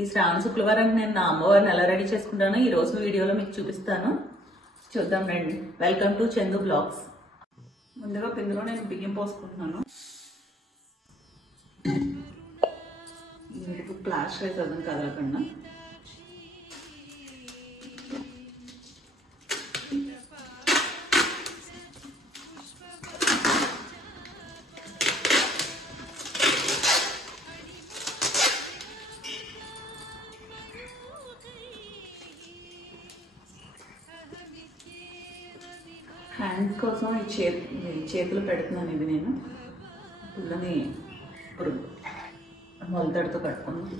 ఈ శ్రావణ శుక్రవారం నేను నా అమ్మవారిని ఎలా రెడీ చేసుకుంటానో ఈ రోజు వీడియోలో మీకు చూపిస్తాను. చూద్దాం రండి. Welcome to Chandu blogs. ముందుగా పిండిలో నేను బియ్యం పోసుకుంటున్నాను. మీకు ఫ్లాష్ అవుతుంది కదలకుండా. హ్యాండ్స్ కోసం ఈ చేతులు పెడుతున్నాను. ఇది నేను పుల్లని మొలతడితో కట్టుకున్నాను.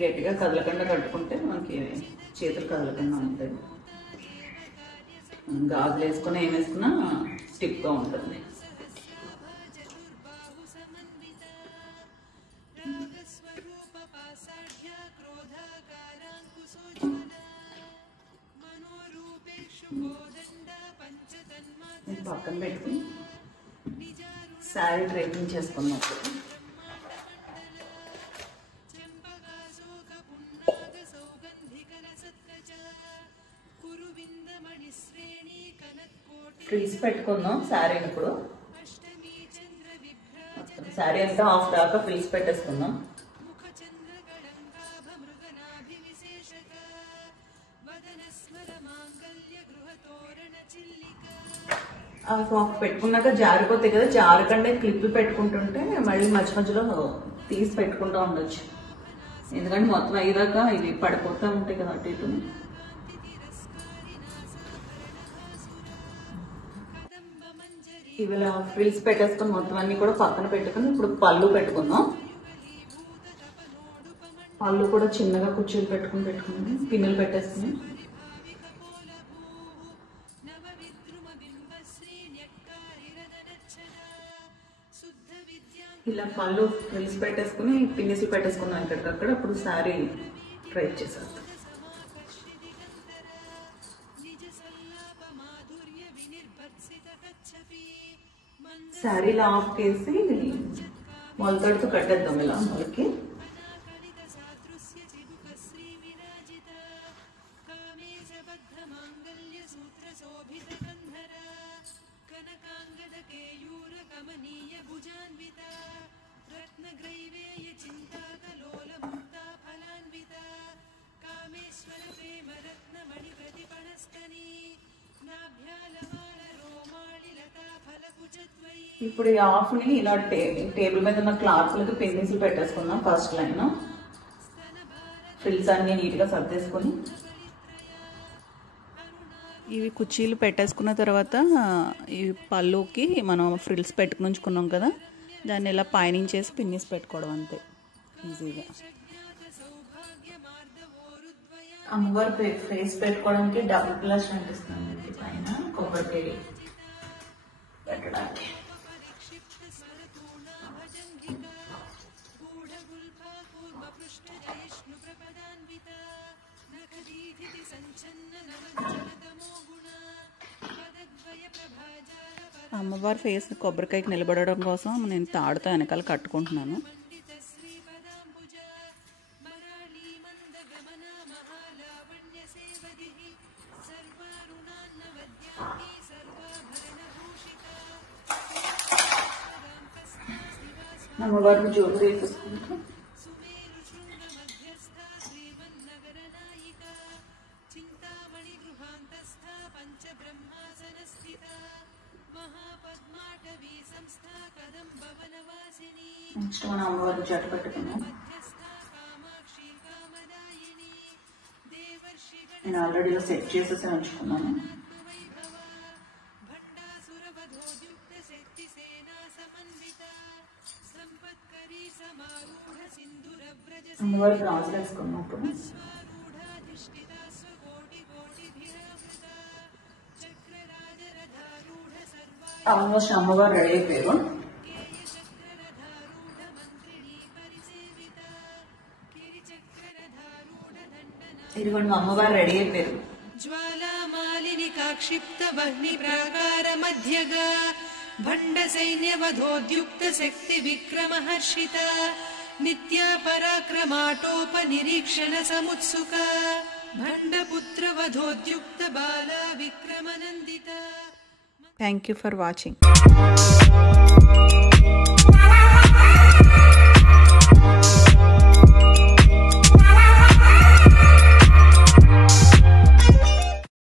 గట్టిగా కదలకుండా కట్టుకుంటే మనకి చేతులు కదలకుండా ఉంటాయి. గాజులు వేసుకుని ఏం వేసుకున్నా స్టిక్గా ఉంటుంది. పక్కన పెట్టుకుని శారీ డ్రైపింగ్ చేసుకున్నప్పుడు ఫ్రిల్స్ పెట్టుకుందాం శారీని. ఇప్పుడు శారీ అంతా హాఫ్ దాకా ఫ్రిల్స్ పెట్టేసుకుందాం. హాఫ్ పెట్టుకున్నాక జారిపోతాయి కదా, జారకంటే క్లిప్లు పెట్టుకుంటుంటే మళ్ళీ మధ్య మధ్యలో తీసి పెట్టుకుంటూ ఉండొచ్చు. ఎందుకంటే మొత్తం అయ్యేదాకా ఇవి పడిపోతూ ఉంటాయి కదా అటు ఇటు. ఇవిలా ఫ్రిల్స్ పెట్టేసుకుని మొత్తం అన్ని కూడా పక్కన పెట్టుకుని ఇప్పుడు పళ్ళు పెట్టుకుందాం. పళ్ళు కూడా చిన్నగా కుర్చీలు పెట్టుకుని పిన్నులు పెట్టేసుకుని ఇలా పళ్ళు ఫ్రిల్స్ పెట్టేసుకుని పిన్నిసులు పెట్టేసుకున్నాం ఇక్కడికక్కడ. ఇప్పుడు శారీ ట్రై చేసేస్తాం. శారీలో ఆఫ్ కేసి మొలతడితో కట్టేద్దాం. ఇలా మొలకి ఇప్పుడు ఈ హాఫ్ ని ఇలా టేబుల్ మీద ఉన్న క్లాత్ మీద పిన్నిసులు పెట్టేసుకుందాం. ఫస్ట్ లైన్ ఫ్రిల్స్ అన్ని నీట్ గా సర్దేసుకొని ఇవి కుర్చీలు పెట్టేసుకున్న తర్వాత ఈ పళ్ళుకి మనం ఫ్రిల్స్ పెట్టుకుని ఉంచుకున్నాం కదా, దాన్ని ఇలా పైనుంచేసి పిన్నిస్ పెట్టుకోవడం అంతే ఈజీగా. అమ్మవారి ఫేస్ పెట్టుకోవడానికి డబుల్ ప్లస్ అనిపిస్తుంది పైన కొబ్బరికాయ పెట్టడానికి. అమ్మవారి ఫేస్ కొబ్బరికాయకి నిలబడడం కోసం నేను తాడుతో వెనకాల కట్టుకుంటున్నాను. అమ్మవారికి జ్యోతి వేసుకుంటాం. నెక్స్ట్ మనం అమ్మవారిని జట్టు పెట్టుకున్నాం. నేను ఆల్రెడీ ఇలా సెట్ చేసేసి ఉంచుకున్నాను. అమ్మవారి గాజులు వేసుకున్నప్పుడు ఆల్మోస్ట్ అమ్మవారు రెడీ అయిపోయారు. ఇదిగోండి మా అమ్మవారు రెడీ అయిపోయారు. ज्वालामालिनिकाक्षिप्त वह्नि प्राकार मध्यगा भण्ड सैन्यवधोद्युक्त शक्ति विक्रमहर्षिता नित्या पराक्रमाटोप निरीक्षण समुत्सुका भण्डपुत्र वधोद्युक्त बाला विक्रमनन्दिता. Thank you for watching.